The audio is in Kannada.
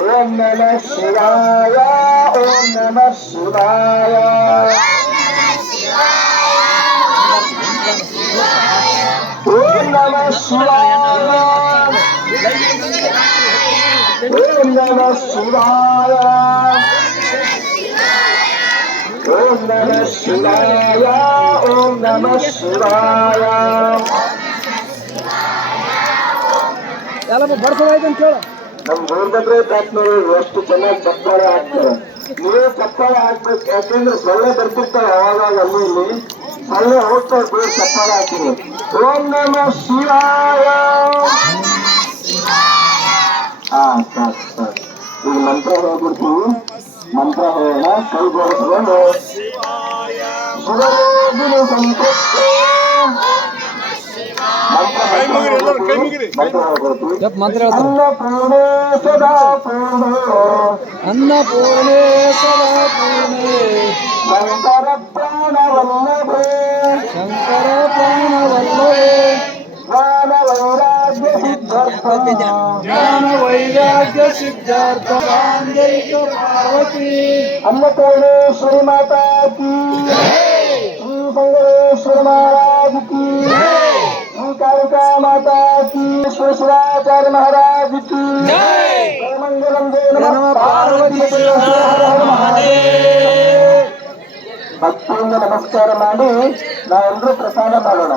ಓಂ ನಮಃ ಶಿವಾಯ ಓಂ ನಮಃ ಶಿವಾಯ ಓಂ ನಮಃ ಶಿವಾಯ ಓಂ ನಮಃ ಶಿವಾಯ ಓಂ ನಮಃ ಶಿವಾಯ ಓಂ ನಮಃ ಶಿವಾಯ ಎಲ್ಲ ಬಡ್ಸೋದಾಯ್ತು ಅಂತ ಕೇಳು. ನಮ್ ಗೋರ್ಗದ್ರೆ ತಾತ್ನವರು ಎಷ್ಟು ಚೆನ್ನಾಗಿ ಚಪ್ಪಾಳೆ ಹಾಕ್ತಾರೆ. ನೀವೇ ಚಪ್ಪಾಳೆ ಹಾಕ್ಬೇಕು, ಯಾಕೆಂದ್ರೆ ಸೊಳ್ಳೆ ಬರ್ತಿರ್ತಾರೆ ಅವಾಗ ಅಲ್ಲಿ ಇಲ್ಲಿ ಸೊಳ್ಳೆ ಹೋಗ್ತಾರೆ ಬೇರೆ ಚಪ್ಪಾಳೆ ಹಾಕಿರಿ. ಓಂ ನಮಃ ಶಿವಾಯ. ಹಾ ಸಾಕು ಸಾಕು. ಈಗ ಮಂತ್ರ ಹೇಳ್ಬಿಡ್ತೀವಿ. ಮಂತ್ರ ಹೇಳೋಣ. ಕೈ ಜೋಡಿಸ್ಕೊಂಡು ಶಿವಯೋಗಿನಿ ಸಂತೃಪ್ತಿ ಅನ್ನಪೂರ್ಣೆ ಸದಾ ಪೂರ್ಣೆ ಶಂಕರ ಪ್ರಾಣವಲ್ಲಭೆ ಜ್ಞಾನ ವೈರಾಗ್ಯ ಸಿದ್ಧಾರ್ಥ ಪಾರ್ವತಿ ಅನ್ನಪೂರ್ಣೇಶ್ವರಿ ಮಾತಾ ಕಿ, ಶ್ರೀ ಸಂಗಮೇಶ್ವರ ಮಹಾರಾಜ್ ಕಿ, ಶ್ರೀ कालिका माता की, शिवाचार्य महाराज की मंगलम जय नमः पार्वती ಭಕ್ತಿಯಿಂದ ನಮಸ್ಕಾರ ಮಾಡಿ ನಾವೆಲ್ಲರೂ ಪ್ರಸಾದ ಮಾಡೋಣ.